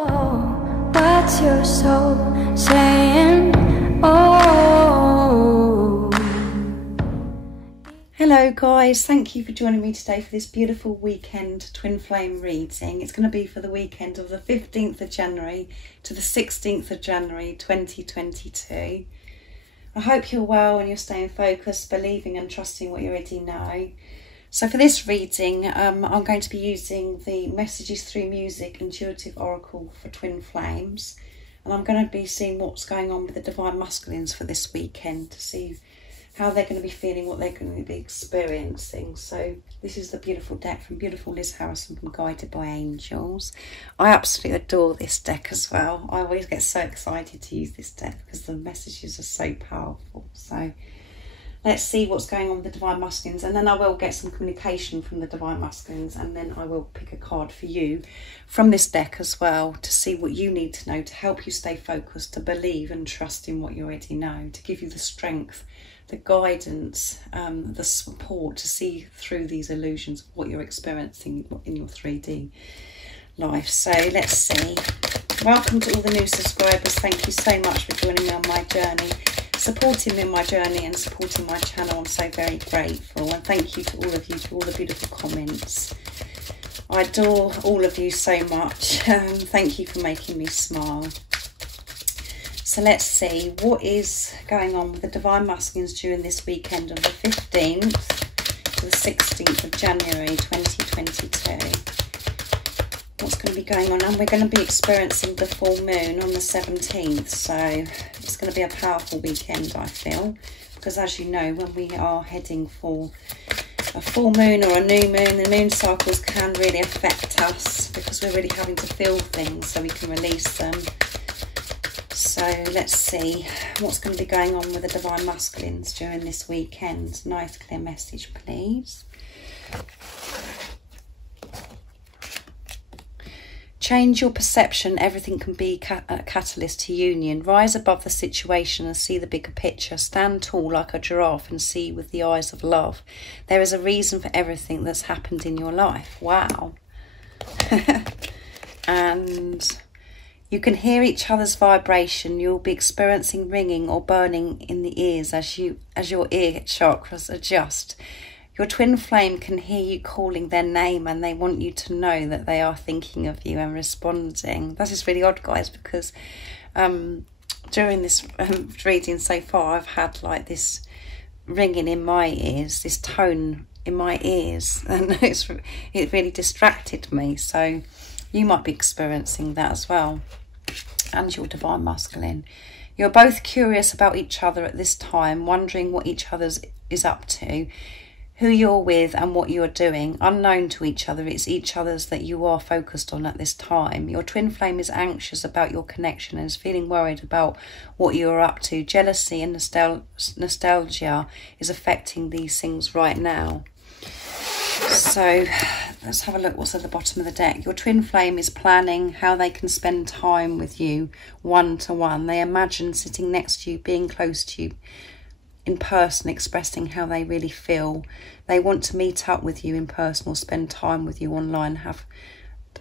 What's your soul saying? Oh. Hello guys, thank you for joining me today for this beautiful weekend twin flame reading. It's going to be for the weekend of the 15th of January to the 16th of January 2022. I hope you're well and you're staying focused, believing and trusting what you already know. So for this reading, I'm going to be using the Messages Through Music Intuitive Oracle for Twin Flames. And I'm going to be seeing what's going on with the Divine Masculines for this weekend to see how they're going to be feeling, what they're going to be experiencing. So this is the beautiful deck from beautiful Liz Harrison from Guided by Angels. I absolutely adore this deck as well. I always get so excited to use this deck because the messages are so powerful. So let's see what's going on with the Divine Masculines, and then I will get some communication from the Divine Masculines, and then I will pick a card for you from this deck as well to see what you need to know to help you stay focused, to believe and trust in what you already know, to give you the strength, the guidance, the support to see through these illusions of what you're experiencing in your 3D life. So let's see. Welcome to all the new subscribers. Thank you so much for joining me on my journey, supporting me in my journey and supporting my channel. I'm so very grateful, and thank you to all of you for all the beautiful comments. I adore all of you so much. Thank you for making me smile. So let's see what is going on with the Divine Masculines during this weekend of the 15th to the 16th of January 2022. What's going to be going on? And we're going to be experiencing the full moon on the 17th, so it's going to be a powerful weekend, I feel, because as you know, when we are heading for a full moon or a new moon, the moon cycles can really affect us because we're really having to feel things so we can release them. So let's see what's going to be going on with the Divine Masculines during this weekend. Nice clear message, please. Change your perception. Everything can be a catalyst to union. Rise above the situation and see the bigger picture. Stand tall like a giraffe and see with the eyes of love. There is a reason for everything that's happened in your life. Wow. And you can hear each other's vibration. You'll be experiencing ringing or burning in the ears as your ear chakras adjust. Your twin flame can hear you calling their name, and they want you to know that they are thinking of you and responding. That is really odd, guys, because during this reading so far, I've had like this ringing in my ears, this tone in my ears, and it really distracted me. So you might be experiencing that as well. And your Divine Masculine. You're both curious about each other at this time, wondering what each other is up to, who you're with and what you're doing. Unknown to each other, it's each other's that you are focused on at this time. Your twin flame is anxious about your connection and is feeling worried about what you're up to. Jealousy and nostalgia is affecting these things right now. So let's have a look what's at the bottom of the deck. Your twin flame is planning how they can spend time with you one-to-one. They imagine sitting next to you, being close to you in person, expressing how they really feel. They want to meet up with you in person or spend time with you online, have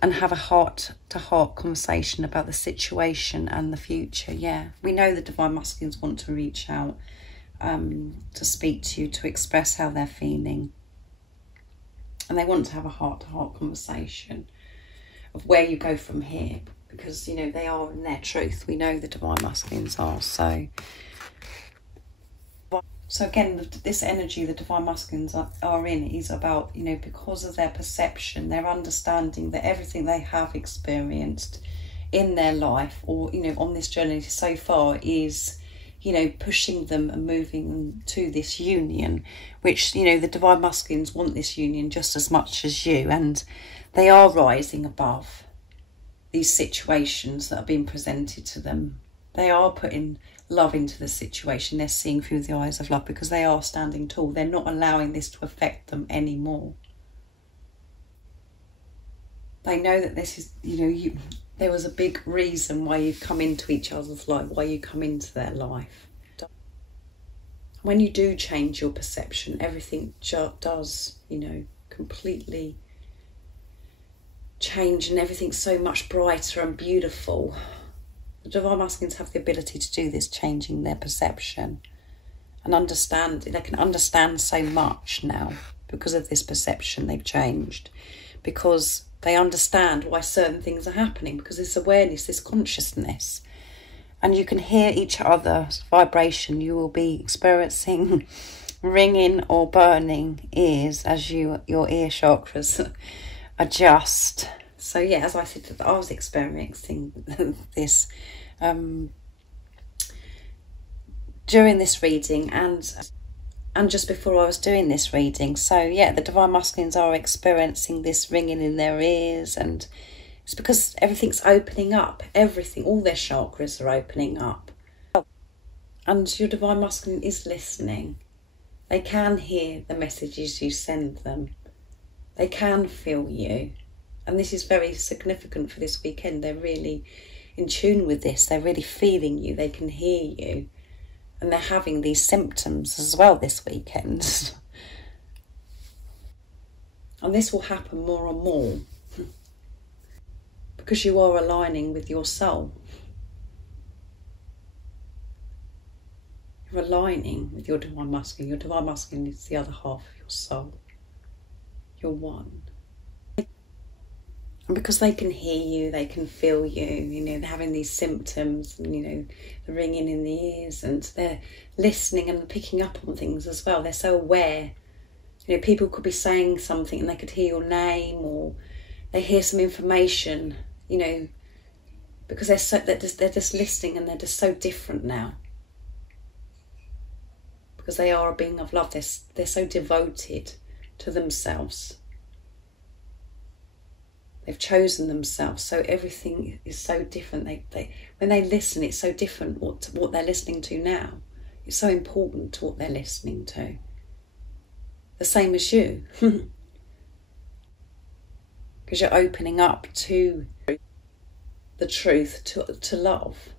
a heart-to-heart conversation about the situation and the future. Yeah, we know the Divine Masculines want to reach out to speak to you, to express how they're feeling. And they want to have a heart-to-heart conversation of where you go from here. Because, you know, they are in their truth. We know the Divine Masculines are. So again, this energy the Divine Masculines are in is about, you know, because of their perception, their understanding that everything they have experienced in their life or, you know, on this journey so far is, you know, pushing them and moving them to this union, which, you know, the Divine Masculines want this union just as much as you, and they are rising above these situations that are being presented to them. They are putting love into the situation. They're seeing through the eyes of love because they are standing tall. They're not allowing this to affect them anymore. They know that this is, you know, there was a big reason why you've come into each other's life, why you come into their life. When you do change your perception, everything does, you know, completely change and everything's so much brighter and beautiful. The Divine Masculines have the ability to do this, changing their perception and understand. They can understand so much now because of this perception they've changed, because they understand why certain things are happening, because this awareness, this consciousness, and you can hear each other's vibration. You will be experiencing ringing or burning ears as your ear chakras adjust. So yeah, as I said, I was experiencing this during this reading and just before I was doing this reading. So yeah, the Divine Masculines are experiencing this ringing in their ears, and it's because everything's opening up. Everything, all their chakras are opening up. And your Divine Masculine is listening. They can hear the messages you send them. They can feel you. And this is very significant for this weekend. They're really in tune with this. They're really feeling you. They can hear you. And they're having these symptoms as well this weekend. And this will happen more and more because you are aligning with your soul. You're aligning with your Divine Masculine. Your Divine Masculine is the other half of your soul. You're one. And because they can hear you, they can feel you, you know, they're having these symptoms, and, you know, the ringing in the ears, and they're listening and picking up on things as well. They're so aware. You know, people could be saying something and they could hear your name, or they hear some information, you know, because they're just listening, and they're just so different now. Because they are a being of love. They're so devoted to themselves. They've chosen themselves, so everything is so different. They when they listen, it's so different what they're listening to now. It's so important to what they're listening to. The same as you. Because you're opening up to the truth, to love.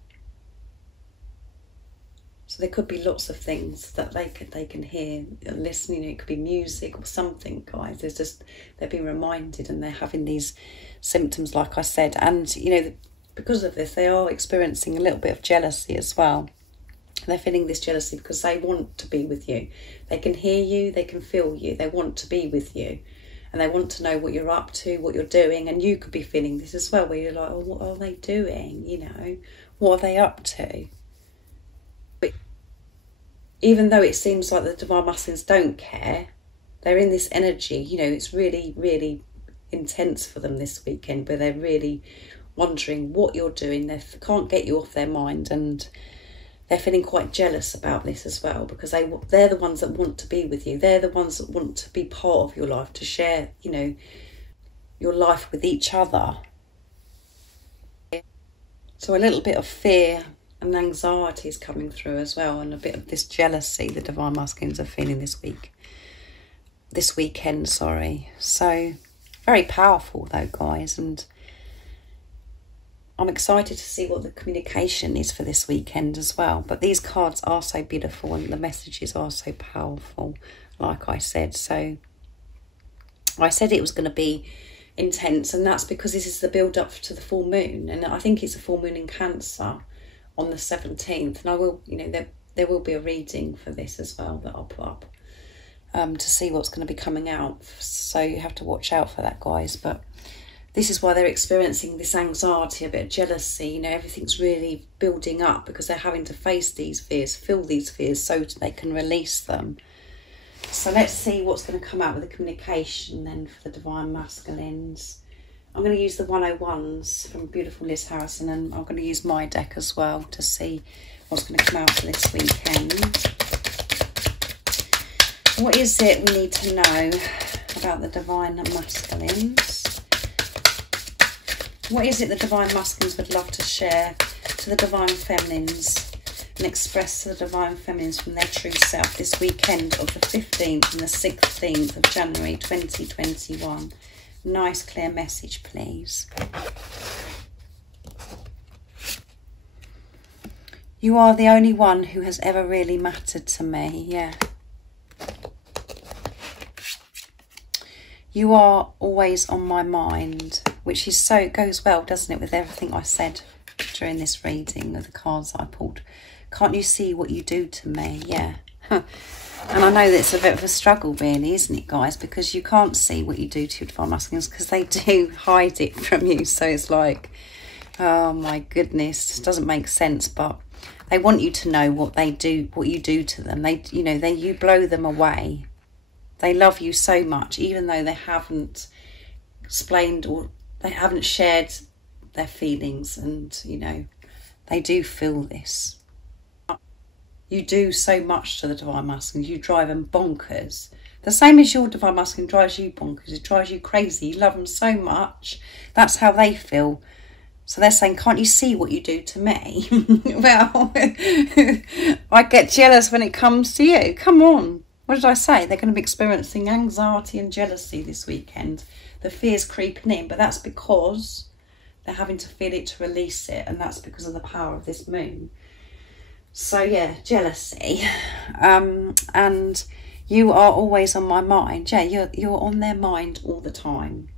So there could be lots of things that they can hear and listen. You know, it could be music or something, guys. There's just, they're being reminded, and they're having these symptoms, like I said. And, you know, because of this, they are experiencing a little bit of jealousy as well. They're feeling this jealousy because they want to be with you. They can hear you, they can feel you, they want to be with you. And they want to know what you're up to, what you're doing. And you could be feeling this as well, where you're like, oh, what are they doing? You know, what are they up to? Even though it seems like the Divine Masculines don't care, they're in this energy, you know, it's really, really intense for them this weekend, where they're really wondering what you're doing. They can't get you off their mind, and they're feeling quite jealous about this as well, because they're the ones that want to be with you. They're the ones that want to be part of your life, to share, you know, your life with each other. So a little bit of fear and anxiety is coming through as well, and a bit of this jealousy the Divine Masculines are feeling this weekend, sorry. So very powerful though, guys, and I'm excited to see what the communication is for this weekend as well. But these cards are so beautiful, and the messages are so powerful, like I said. So I said it was going to be intense, and that's because this is the build up to the full moon, and I think it's a full moon in Cancer on the 17th, and I will, you know, there will be a reading for this as well that I'll put up to see what's going to be coming out. So you have to watch out for that, guys. But this is why they're experiencing this anxiety, a bit of jealousy. You know, everything's really building up because they're having to face these fears, feel these fears, so they can release them. So let's see what's going to come out with the communication then for the Divine Masculines. I'm going to use the 101s from beautiful Liz Harrison, and I'm going to use my deck as well to see what's going to come out for this weekend. What is it we need to know about the Divine Masculines? What is it the Divine Masculines would love to share to the Divine Feminines and express to the Divine Feminines from their true self this weekend of the 15th and the 16th of January 2021? Nice clear message, please. You are the only one who has ever really mattered to me. Yeah. You are always on my mind. which is so, it goes well, doesn't it, with everything I said during this reading of the cards I pulled. Can't you see what you do to me? Yeah. And I know that it's a bit of a struggle, really, isn't it, guys? Because you can't see what you do to your divine masculines, because they do hide it from you. So it's like, oh my goodness, it doesn't make sense. But they want you to know what they do, what you do to them. They, you know, you blow them away. They love you so much, even though they haven't explained or they haven't shared their feelings, and you know, they do feel this. You do so much to the divine masculine. You drive them bonkers. The same as your divine masculine drives you bonkers. It drives you crazy. You love them so much. That's how they feel. So they're saying, can't you see what you do to me? Well, I get jealous when it comes to you. Come on. What did I say? They're going to be experiencing anxiety and jealousy this weekend. The fear's creeping in, but that's because they're having to feel it to release it, and that's because of the power of this moon. So yeah, jealousy, and you are always on my mind. Yeah, you're on their mind all the time,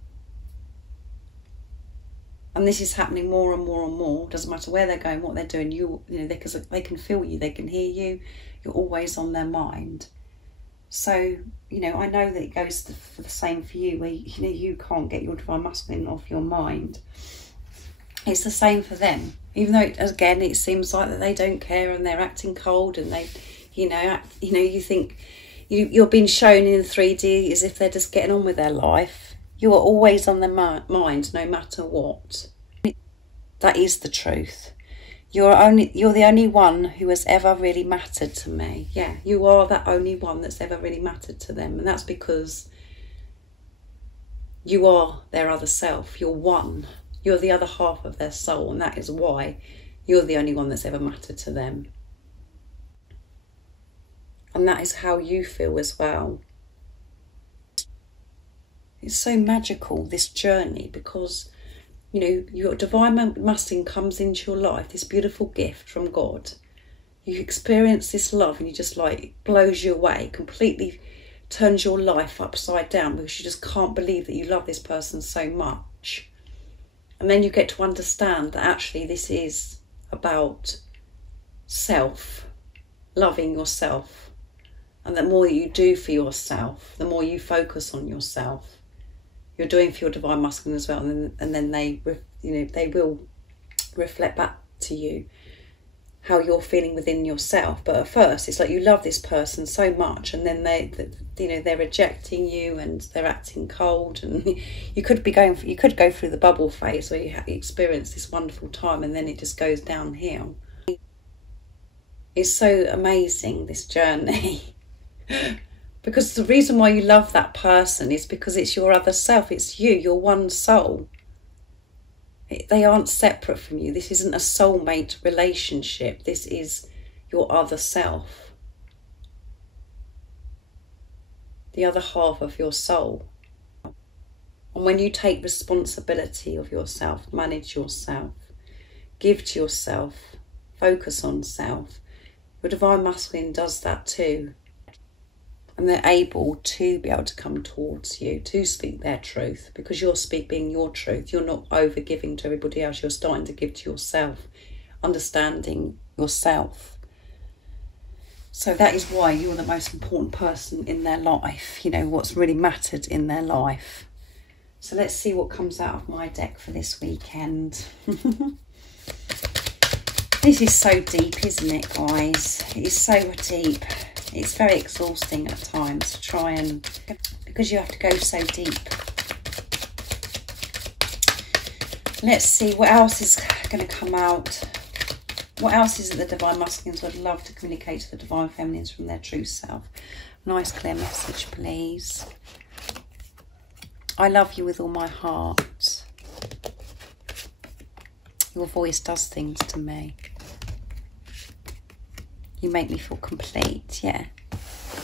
and this is happening more and more and more. Doesn't matter where they're going, what they're doing. You know, because they can feel you, they can hear you. You're always on their mind. So you know, I know that it goes for the same for you, where you know you can't get your divine masculine off your mind. It's the same for them. Even though, again, it seems like that they don't care and they're acting cold, and they, you know, you think you're being shown in 3D as if they're just getting on with their life. You are always on their mind, no matter what. That is the truth. You're the only one who has ever really mattered to me. Yeah, you are that only one that's ever really mattered to them, and that's because you are their other self. You're one. You're the other half of their soul, and that is why you're the only one that's ever mattered to them. And that is how you feel as well. It's so magical, this journey, because, you know, your divine masculine comes into your life, this beautiful gift from God. You experience this love, and you just like, it blows you away, completely turns your life upside down, because you just can't believe that you love this person so much. And then you get to understand that actually this is about self, loving yourself. And the more you do for yourself, the more you focus on yourself, you're doing for your divine masculine as well. And then they, you know, they will reflect back to you how you're feeling within yourself. But at first, it's like you love this person so much, and then they're rejecting you and they're acting cold, and you could go through the bubble phase where you experience this wonderful time, and then it just goes downhill. It's so amazing, this journey, because the reason why you love that person is because it's your other self. It's you, your one soul. They aren't separate from you. This isn't a soulmate relationship. This is your other self. The other half of your soul. And when you take responsibility of yourself, manage yourself, give to yourself, focus on self, your divine masculine does that too. And they're able to be able to come towards you, to speak their truth, because you're speaking your truth. You're not over giving to everybody else. You're starting to give to yourself, understanding yourself. So that is why you're the most important person in their life, you know, what's really mattered in their life. So let's see what comes out of my deck for this weekend. This is so deep, isn't it, guys? It is so deep. It's very exhausting at times to try and, because you have to go so deep. Let's see what else is going to come out. What else is it the divine masculines would love to communicate to the divine feminines from their true self? Nice clear message, please. I love you with all my heart. Your voice does things to me. You make me feel complete, yeah.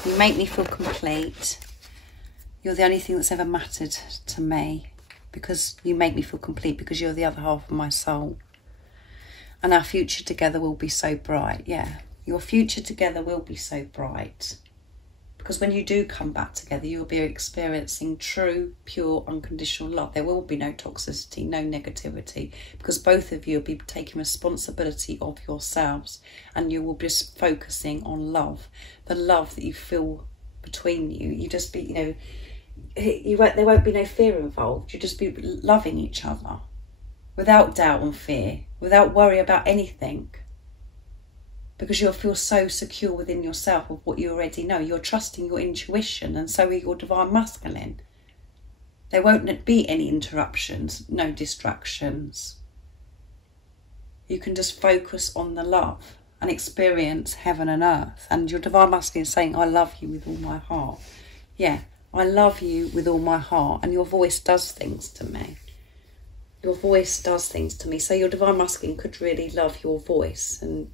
You make me feel complete. You're the only thing that's ever mattered to me, because you make me feel complete, because you're the other half of my soul. And our future together will be so bright, yeah. Your future together will be so bright, Because when you do come back together, you'll be experiencing true, pure, unconditional love. There will be no toxicity, no negativity, because both of you will be taking responsibility of yourselves, and you will be just focusing on love, the love that you feel between you. You just be, there won't be no fear involved. You just be loving each other without doubt and fear, without worry about anything. Because you'll feel so secure within yourself of what you already know. You're trusting your intuition, and so are your divine masculine. There won't be any interruptions, no distractions. You can just focus on the love and experience heaven and earth. And your divine masculine is saying, I love you with all my heart. Yeah, I love you with all my heart. And your voice does things to me. Your voice does things to me. So your divine masculine could really love your voice. And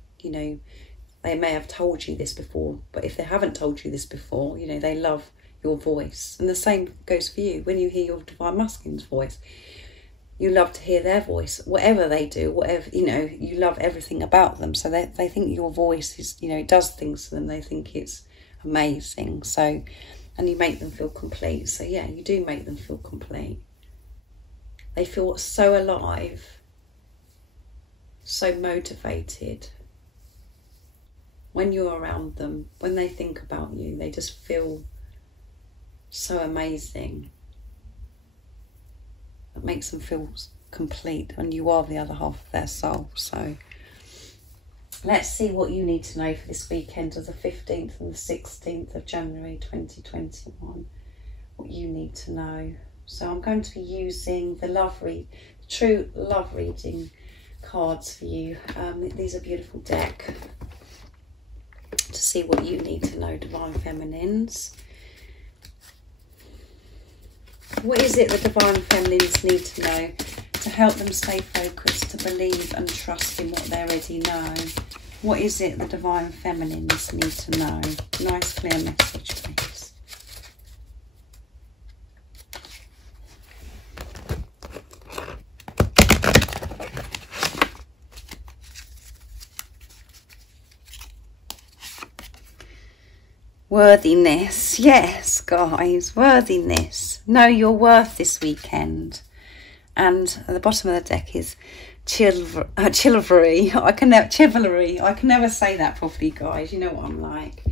they may have told you this before, but if they haven't told you this before, they love your voice. And the same goes for you. When you hear your divine masculine's voice, you love to hear their voice, whatever they do, whatever, you love everything about them. So they think your voice is, it does things to them. They think it's amazing. So, and you make them feel complete. So yeah, you do make them feel complete. They feel so alive, so motivated. When you're around them, when they think about you, they just feel so amazing. It makes them feel complete, and you are the other half of their soul. So let's see what you need to know for this weekend of the 15th and the 16th of January 2021. What you need to know. So I'm going to be using the true love reading cards for you. These are a beautiful deck to see what you need to know, Divine Feminines. What is it the Divine Feminines need to know to help them stay focused, to believe and trust in what they already know? What is it the Divine Feminines need to know? Nice clear message, please. Worthiness. Yes, guys, worthiness. Know your worth this weekend. And at the bottom of the deck is chivalry. I can never say that properly, guys. You know what I'm like.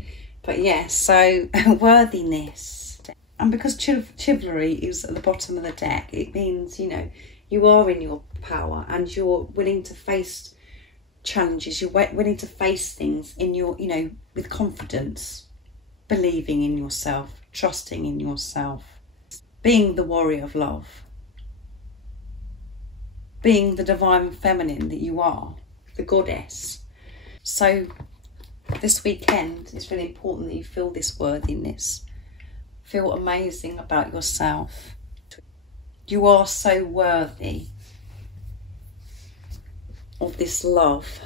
But yes, so worthiness. And because chivalry is at the bottom of the deck, it means, you are in your power and you're willing to face challenges. You're willing to face things in your, with confidence. Believing in yourself, trusting in yourself, being the warrior of love, being the divine feminine that you are, the goddess. So this weekend it's really important that you feel this worthiness, feel amazing about yourself. You are so worthy of this love.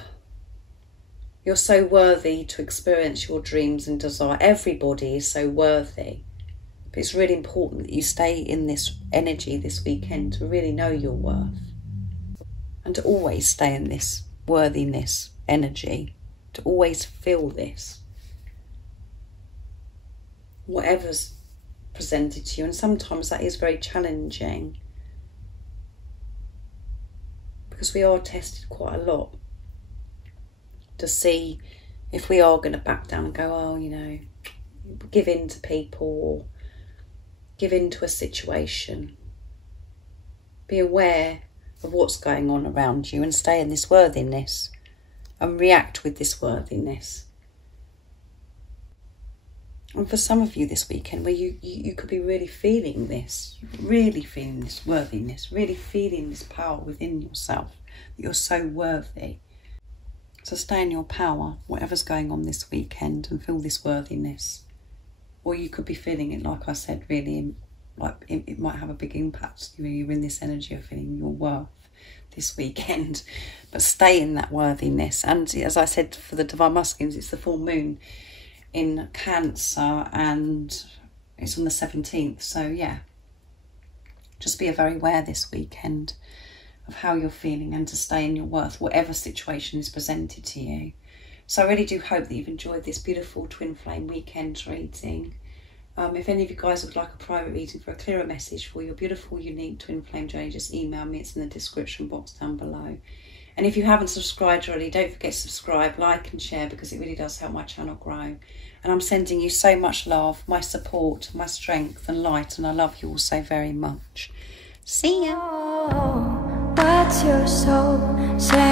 You're so worthy to experience your dreams and desire. Everybody is so worthy. But it's really important that you stay in this energy this weekend to really know your worth. And to always stay in this worthiness energy. To always feel this. Whatever's presented to you. And sometimes that is very challenging. Because we are tested quite a lot. To see if we are going to back down and go, give in to people or give in to a situation. Be aware of what's going on around you and stay in this worthiness and react with this worthiness. And for some of you this weekend where you could be really feeling this worthiness, really feeling this power within yourself, that you're so worthy. So stay in your power, whatever's going on this weekend, and feel this worthiness. Or you could be feeling it, like I said, really, like it might have a big impact. You're in this energy of feeling your worth this weekend. But stay in that worthiness. And as I said, for the Divine Masculines, it's the full moon in Cancer, and it's on the 17th. So yeah, just be very aware this weekend of how you're feeling and to stay in your worth, whatever situation is presented to you. So I really do hope that you've enjoyed this beautiful twin flame weekend reading. If any of you guys would like a private reading for a clearer message for your beautiful, unique twin flame journey, just email me. It's in the description box down below. And if you haven't subscribed already, don't forget to subscribe, like and share, because it really does help my channel grow. And I'm sending you so much love, my support, my strength and light, and I love you all so very much. See ya. Oh, what's your soul saying?